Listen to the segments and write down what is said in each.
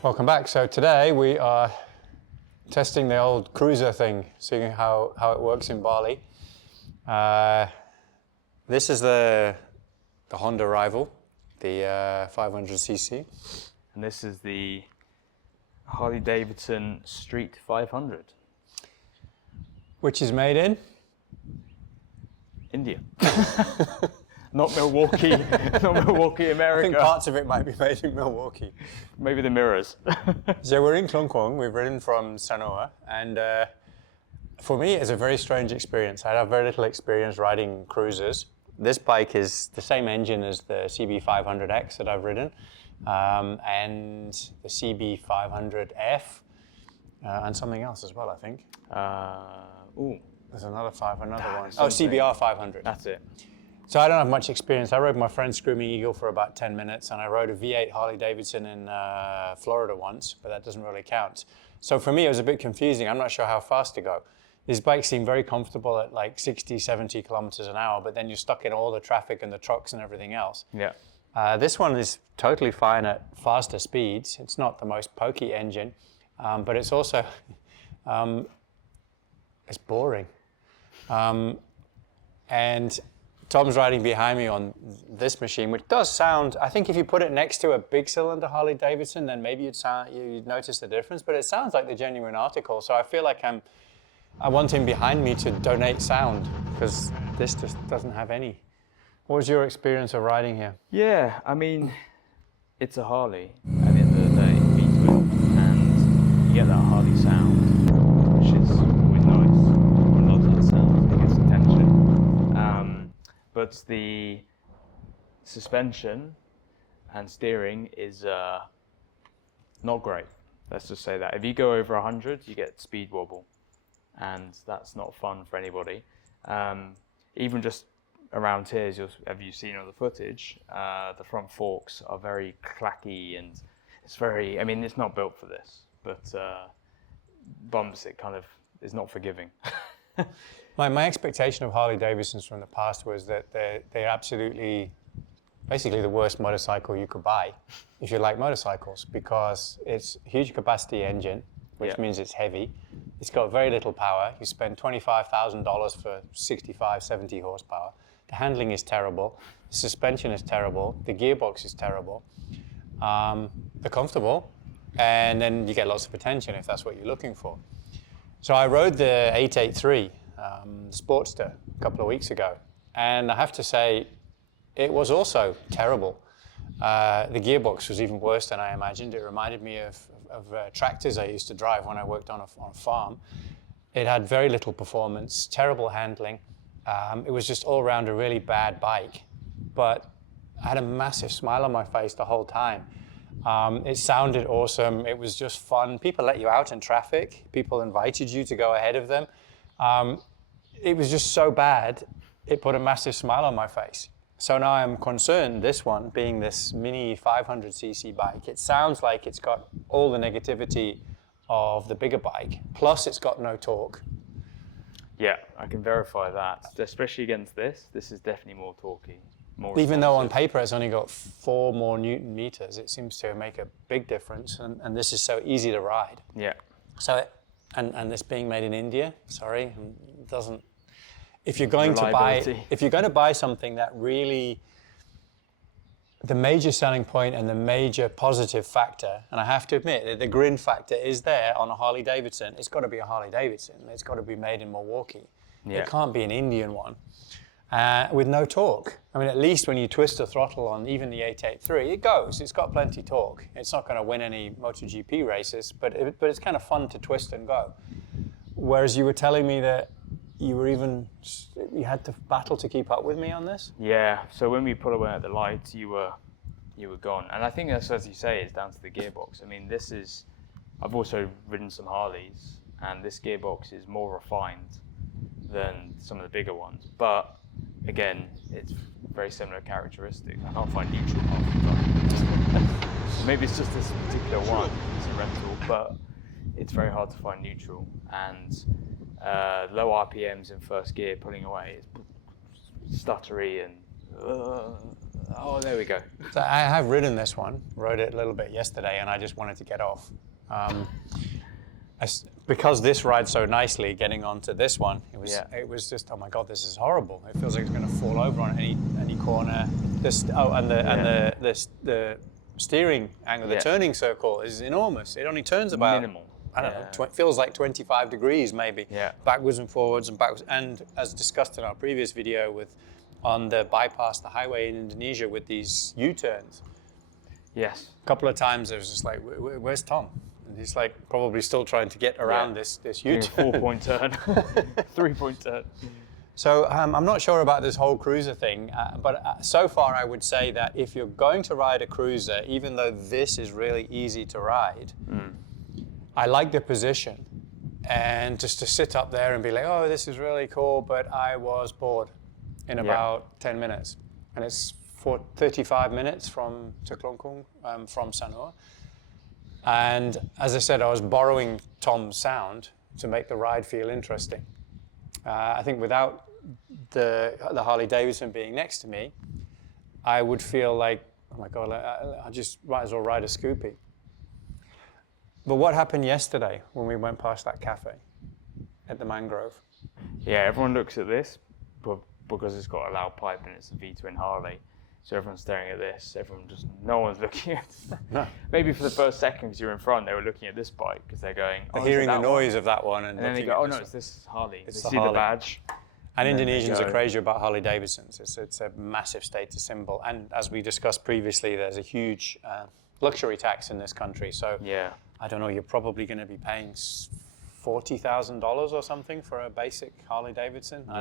Welcome back. So today we are testing the old cruiser thing, seeing how it works in Bali. This is the Honda rival, the 500cc. And this is the Harley-Davidson Street 500. Which is made in? India. Not Milwaukee, not Milwaukee, America. I think parts of it might be made in Milwaukee. Maybe the mirrors. So we're in Klungkung, we've ridden from Sanur, and for me it's a very strange experience. I have very little experience riding cruisers. This bike is the same engine as the CB500X that I've ridden, and the CB500F, and something else as well, I think. There's another one. Oh, CBR 500. That's it. So I don't have much experience. I rode my friend Screaming Eagle for about 10 minutes, and I rode a V8 Harley-Davidson in Florida once, but that doesn't really count. So for me, it was a bit confusing. I'm not sure how fast to go. These bikes seem very comfortable at like 60, 70 kilometers an hour, but then you're stuck in all the traffic and the trucks and everything else. Yeah. This one is totally fine at faster speeds. It's not the most pokey engine, but it's also, it's boring. And Tom's riding behind me on this machine, which does sound, I think if you put it next to a big cylinder Harley-Davidson, then maybe you'd notice the difference, but it sounds like the genuine article. So I feel like I want him behind me to donate sound, because this just doesn't have any. What was your experience of riding here? Yeah, I mean, it's a Harley at the end of the day, beats with, and you get that Harley sound, which is always nice. I love that sound, it gets attention. But the suspension and steering is not great. Let's just say that. If you go over 100, you get speed wobble, and that's not fun for anybody. Even just around here, have you seen on the footage, the front forks are very clacky, and it's very, I mean, it's not built for this, but bumps, it kind of is not forgiving. My expectation of Harley-Davidsons from the past was that they're absolutely, basically the worst motorcycle you could buy if you like motorcycles, because it's a huge capacity engine, which means it's heavy. It's got very little power. You spend $25,000 for 65, 70 horsepower. The handling is terrible. The suspension is terrible. The gearbox is terrible. They're comfortable, and then you get lots of attention if that's what you're looking for. So I rode the 883 Sportster a couple of weeks ago, and I have to say it was also terrible. The gearbox was even worse than I imagined. It reminded me of tractors I used to drive when I worked on a farm. It had very little performance, terrible handling. It was just all around a really bad bike, but I had a massive smile on my face the whole time. It sounded awesome. It was just fun. People let you out in traffic. People invited you to go ahead of them. It was just so bad, it put a massive smile on my face. So now I'm concerned, this one being this mini 500cc bike, it sounds like it's got all the negativity of the bigger bike, plus it's got no torque. Yeah, I can verify that, especially against this. This is definitely more torquey. Even though on paper it's only got 4 more Newton meters, it seems to make a big difference, and this is so easy to ride. Yeah. So, and this being made in India, sorry, doesn't. If you're going to buy something that really, the major selling point and the major positive factor, and I have to admit that the grin factor is there on a Harley-Davidson. It's got to be a Harley-Davidson. It's got to be made in Milwaukee. Yeah. It can't be an Indian one. With no torque. I mean, at least when you twist the throttle on even the 883, it goes. It's got plenty torque. It's not going to win any MotoGP races, but it's kind of fun to twist and go. Whereas you were telling me that you had to battle to keep up with me on this? Yeah, so when we pulled away at the lights, you were gone. And I think that's, as you say, it's down to the gearbox. I mean, I've also ridden some Harleys, and this gearbox is more refined than some of the bigger ones. But again, it's very similar characteristics. I can't find neutral half the time. Maybe it's just this particular one, it's a rental, but it's very hard to find neutral. And low RPMs in first gear pulling away, it's stuttery, and Oh, there we go. So I have ridden this one, rode it a little bit yesterday, and I just wanted to get off. Because this rides so nicely, getting onto this one, it was just, oh my God, this is horrible. It feels like it's going to fall over on any corner. The steering angle, the turning circle is enormous. It only turns about minimal. I don't know. Feels like 25 degrees maybe. Yeah. Backwards and forwards and backwards. And as discussed in our previous video on the bypass, the highway in Indonesia with these U-turns. Yes. A couple of times it was just like, where's Tom? And he's like probably still trying to get around this U-turn. 4-point turn, 3-point turn. So I'm not sure about this whole cruiser thing, but so far I would say that if you're going to ride a cruiser, even though this is really easy to ride, I like the position. And just to sit up there and be like, oh, this is really cool, but I was bored in about 10 minutes. And it's for 35 minutes to Klungkung from Sanur. And as I said, I was borrowing Tom's sound to make the ride feel interesting. I think without the Harley-Davidson being next to me, I would feel like, oh my God, I just might as well ride a Scoopy. But what happened yesterday when we went past that cafe at the Mangrove? Yeah, everyone looks at this, but because it's got a loud pipe and it's a V-twin Harley, so everyone's staring at this. No one's looking at this. No. Maybe for the first second, because you're in front, they were looking at this bike because they're going, they're hearing the noise of that one, and then they go, oh no, it's this Harley. It's they the see Harley. The badge. And Indonesians are crazy about Harley-Davidsons. It's a massive status symbol. And as we discussed previously, there's a huge luxury tax in this country. So I don't know, you're probably going to be paying $40,000 or something for a basic Harley-Davidson. I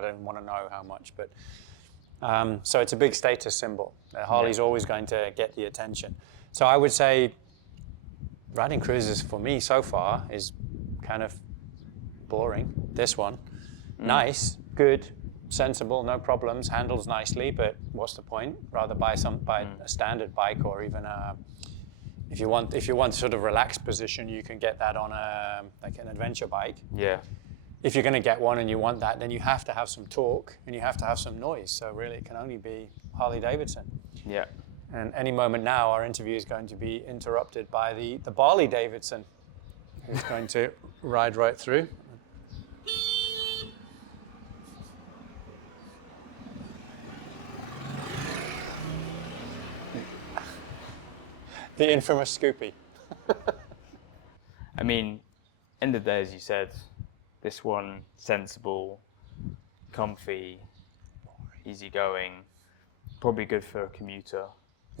don't want to know how much, but so it's a big status symbol. Harley's always going to get the attention. So I would say riding cruisers for me so far is kind of boring. This one, nice, good, sensible, no problems, handles nicely, but what's the point? Rather buy a standard bike, or even if you want sort of relaxed position, you can get that on like an adventure bike. Yeah. If you're going to get one and you want that, then you have to have some torque and you have to have some noise. So really, it can only be Harley-Davidson. Yeah. And any moment now, our interview is going to be interrupted by the Bali-Davidson, who's going to ride right through. The infamous Scoopy. I mean, end of the day, as you said, this one, sensible, comfy, easygoing, probably good for a commuter.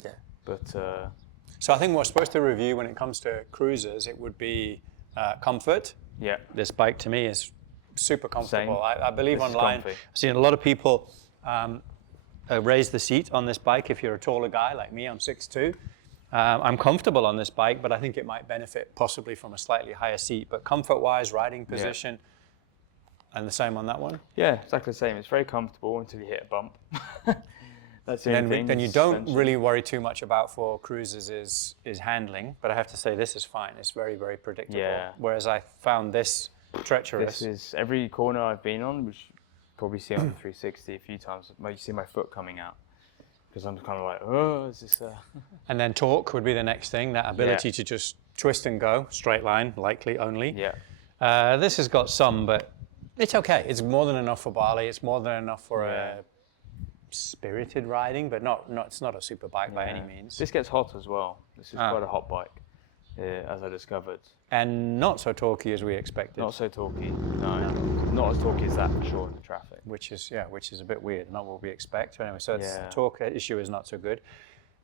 Yeah. But so I think what we're supposed to review when it comes to cruisers, it would be comfort. Yeah. This bike to me is super comfortable. Same. I believe online, I've seen a lot of people raise the seat on this bike. If you're a taller guy like me, I'm 6'2". I'm comfortable on this bike, but I think it might benefit possibly from a slightly higher seat. But comfort-wise, riding position, and the same on that one? Yeah, exactly the same. It's very comfortable until you hit a bump. That's the only thing. Then you don't really worry too much about for cruisers is handling. But I have to say, this is fine. It's very, very predictable. Yeah. Whereas I found this treacherous. This is every corner I've been on, which you probably see on the 360 a few times. You see my foot coming out. Because I'm kind of like, oh, is this And then torque would be the next thing, that ability to just twist and go, straight line, likely only. Yeah. This has got some, but it's okay. It's more than enough for Bali. It's more than enough for a spirited riding, but it's not a super bike by any means. This gets hot as well. This is quite a hot bike, as I discovered. And not so torquey as we expected. Not so torquey, no. Not as torquey as that for sure in the traffic. Which is a bit weird, not what we expect. Anyway, so the torque issue is not so good.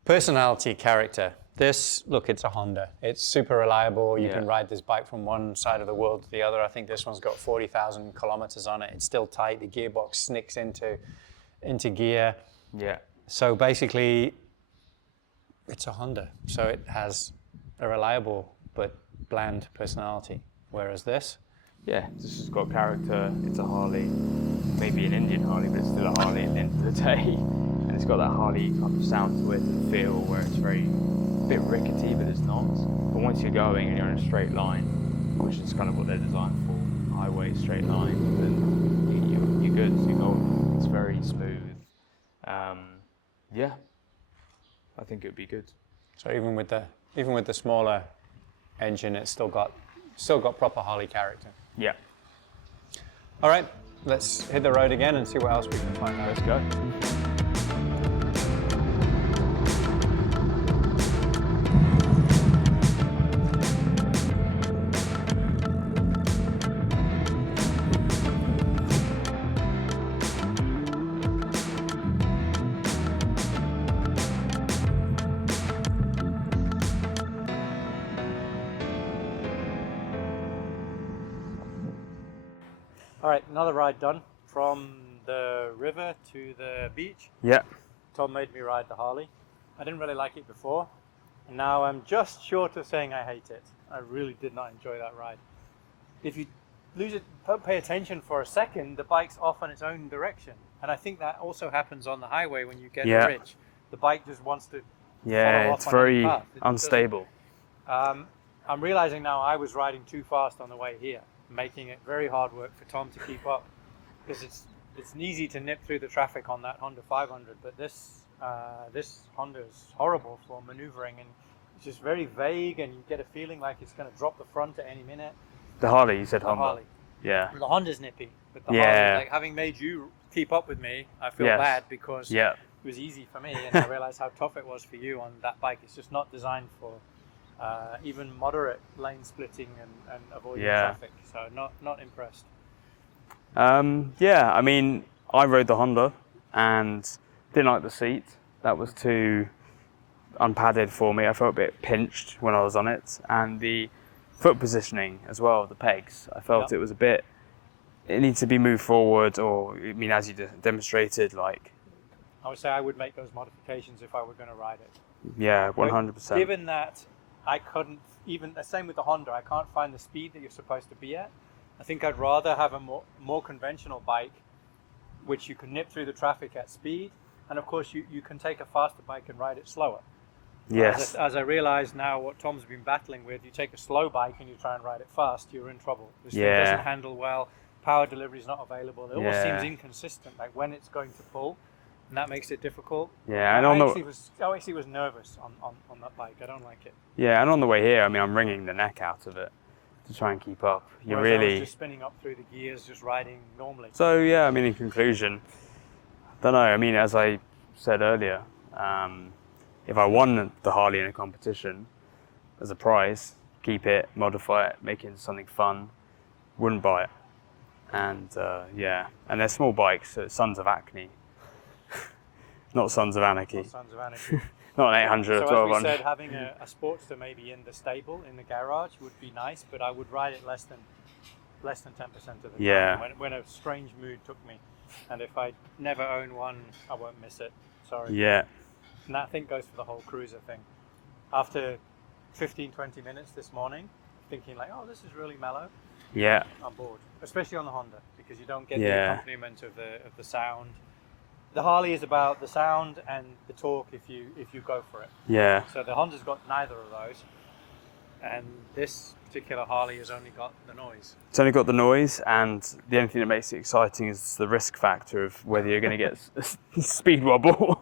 Personality, character. This, look, it's a Honda. It's super reliable. You can ride this bike from one side of the world to the other. I think this one's got 40,000 kilometers on it. It's still tight. The gearbox snicks into gear. Yeah. So basically, it's a Honda. So it has a reliable but bland personality. Whereas this? Yeah, this has got character. It's a Harley. Maybe an Indian Harley, but it's still a Harley at the end of the day. And it's got that Harley kind of sound to it and feel where it's a bit rickety, but it's not. But once you're going and you're in a straight line, which is kind of what they're designed for, highway, straight line, then you're good. It's very smooth. Yeah, I think it would be good. So even with the smaller engine, it's still got proper Harley character. Yeah. All right, let's hit the road again and see what else we can find out. Let's go. All right, another ride done from the river to the beach. Yeah. Tom made me ride the Harley. I didn't really like it before, and now I'm just short of saying I hate it. I really did not enjoy that ride. If you lose it, don't pay attention for a second, the bike's off on its own direction. And I think that also happens on the highway when you get a ridge. The bike just wants to follow It's off on very its path. It unstable. doesn't. I'm realizing now I was riding too fast on the way here, making it very hard work for Tom to keep up, because it's easy to nip through the traffic on that Honda 500, but this Honda is horrible for maneuvering, and it's just very vague, and you get a feeling like it's going to drop the front at any minute. The Harley, you said Honda. Harley. Yeah. The Honda's nippy, but the Yeah. Harley, like having made you keep up with me, I feel Yes. bad because Yeah. it was easy for me, and I realized how tough it was for you on that bike. It's just not designed for even moderate lane splitting and avoiding traffic. So not impressed. Yeah, I mean, I rode the Honda and didn't like the seat. That was too unpadded for me. I felt a bit pinched when I was on it. And the foot positioning as well, the pegs, I felt it was a bit, it needs to be moved forward, or, I mean, as you demonstrated, like... I would say I would make those modifications if I were going to ride it. Yeah, 100%. Given that I couldn't, even the same with the Honda, I can't find the speed that you're supposed to be at. I think I'd rather have a more conventional bike, which you can nip through the traffic at speed, and of course you can take a faster bike and ride it slower. Yes. As I realize now what Tom's been battling with, you take a slow bike and you try and ride it fast, you're in trouble. This thing doesn't handle well, power delivery is not available. It almost seems inconsistent, like when it's going to pull, and that makes it difficult. Yeah, and I actually was nervous on that bike. I don't like it. Yeah, and on the way here, I mean, I'm wringing the neck out of it to try and keep up. Whereas I was just spinning up through the gears, just riding normally. So yeah, I mean, in conclusion, don't know. I mean, as I said earlier, if I won the Harley in a competition as a prize, keep it, modify it, make it into something fun, wouldn't buy it. And and they're small bikes, so it's Sons of Acne, not Sons of Anarchy. Not Sons of Anarchy. Not an 800 or So 1200. as we said, having a Sportster maybe in the stable, in the garage, would be nice, but I would ride it less than 10% of the time when a strange mood took me. And if I never own one, I won't miss it. Sorry. Yeah. And that I think goes for the whole cruiser thing. After 15, 20 minutes this morning, thinking like, oh, this is really mellow, Yeah. I'm bored. Especially on the Honda, because you don't get the accompaniment of the sound. The Harley is about the sound and the torque if you go for it. Yeah. So the Honda's got neither of those, and this particular Harley has only got the noise. It's only got the noise, and the only thing that makes it exciting is the risk factor of whether you're going to get a speed wobble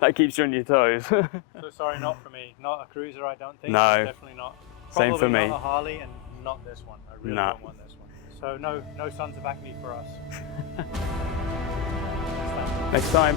that keeps you on your toes. So sorry, not for me. Not a cruiser, I don't think. No. Definitely not. Same Probably for me. not a Harley, and not this one. I really don't want this one. So no Sons of Acne for us. Next time.